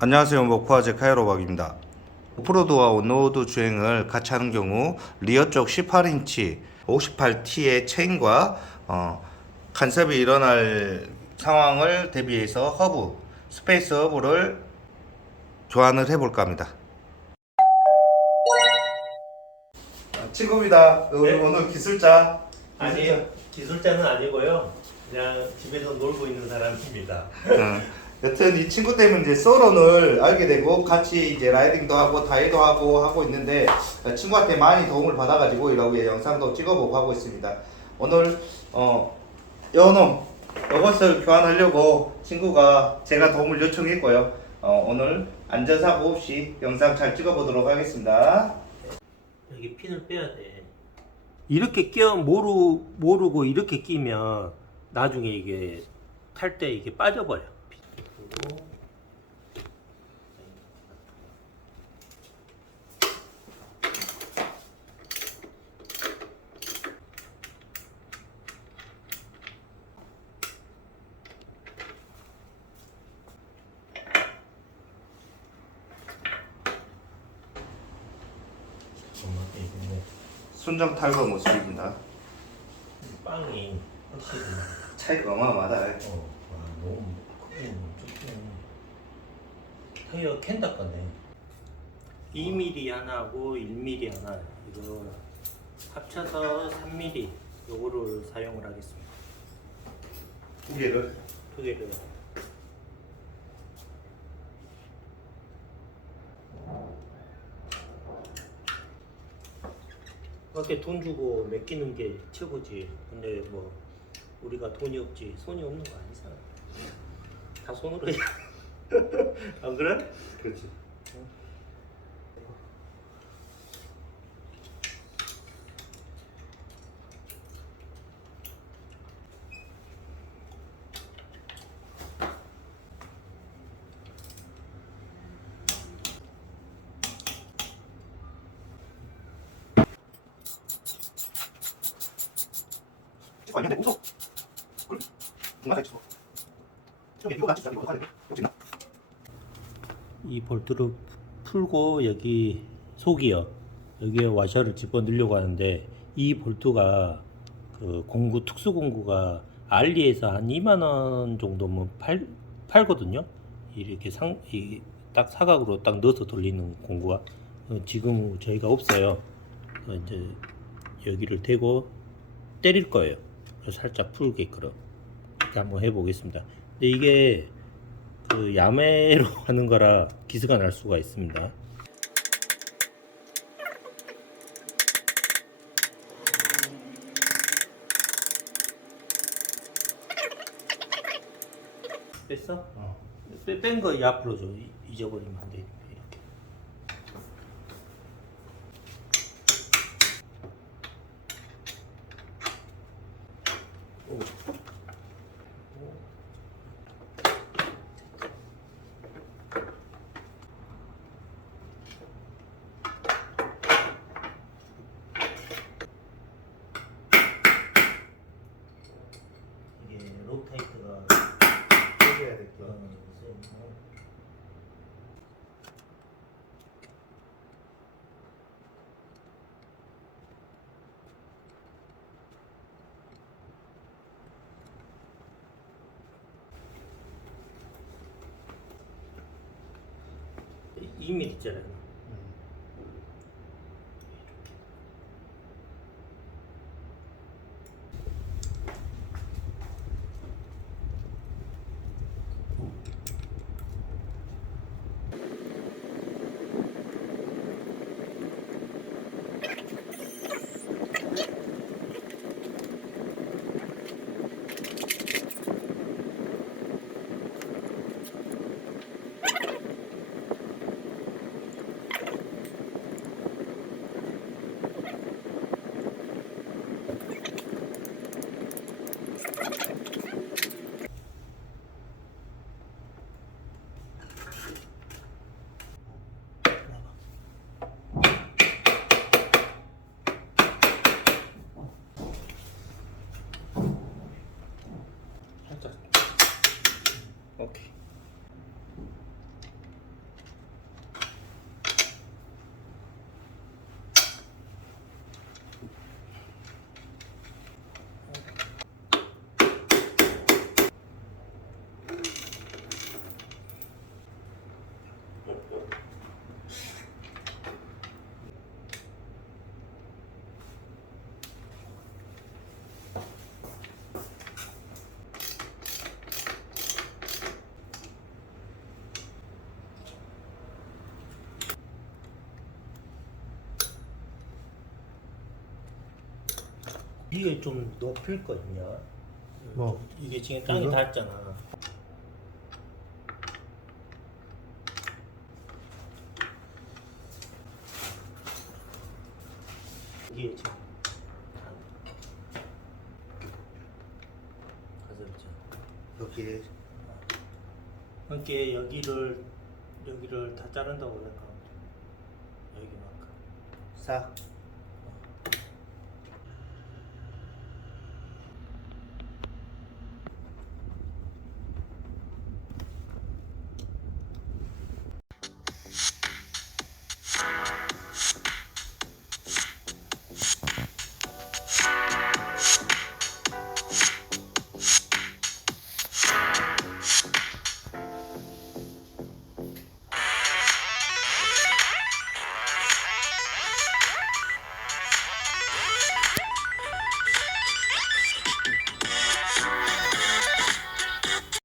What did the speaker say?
안녕하세요. 모코아제 카이로박입니다. 오프로드와 온로드 주행을 같이 하는 경우 리어 쪽 18인치 58T의 체인과 어, 간섭이 일어날 상황을 대비해서 허브, 스페이스 허브를 교환을 해볼까 합니다. 친구입니다. 오늘, 네. 오늘 기술자. 아니 기술자는 아니고요. 그냥 집에서 놀고 있는 사람입니다. 어, 여튼 이 친구 때문에 이제 소론을 알게 되고 같이 이제 라이딩도 하고 다이도 하고 하고 있는데 어, 친구한테 많이 도움을 받아가지고 이러고 영상도 찍어보고 하고 있습니다. 오늘 어 요놈 이것을 교환하려고 친구가 제가 도움을 요청했고요. 어, 오늘 안전사고 없이 영상 잘 찍어보도록 하겠습니다. 여기 핀을 빼야 돼. 이렇게 끼어 모르 모르고 이렇게 끼면 나중에 이게 탈 때 이게 빠져버려. 그리고 순정 탈거 모습입니다. 빵이 확실히 차이가 어마어마하다. 어, 와, 너무 크게 타이어 캔 닦았네. 2mm 하나하고 1mm 하나 이거 합쳐서 3mm 요거를 사용을 하겠습니다. 두 개를? 두 개를. 그렇게 돈 주고 맡기는 게 최고지. 근데 뭐 우리가 돈이 없지 손이 없는 거 아니잖아. 다 손으로 해. 안 그래? 그렇지. 아니야, 내 웃어. 그래. 중간에 있어. 좀 이거 같이 이거 가야 돼. 여기 있나? 이 볼트를 풀고 여기 속이요 여기에 와셔를 집어 넣으려고 하는데 이 볼트가 그 공구 특수 공구가 알리에서 한 2만 원 정도면 팔 팔거든요. 이렇게 상 이 딱 사각으로 딱 넣어서 돌리는 공구가 어, 지금 저희가 없어요. 어, 이제 여기를 대고 때릴 거예요. 살짝 풀게끔. 이렇게 한번 해보겠습니다. 근데 이게 그 야매로 하는 거라 기스가 날 수가 있습니다. 뺐어? 어. 뺀거 앞으로 줘. 이- 잊어버리면 안 돼. 이렇게. 오. 이게 록타이트가 해줘야 될 거. 어, 쎄고. 이 2mm 있잖아요. 이게 좀 높일 거 있냐? 뭐? 이게 지금 땅이 이거? 닿았잖아. 이게 지금 닿- 가졌죠. 이렇게 그러니까 여기를 여기를 다 자른다고 생각하면 돼. 여기만큼. 싹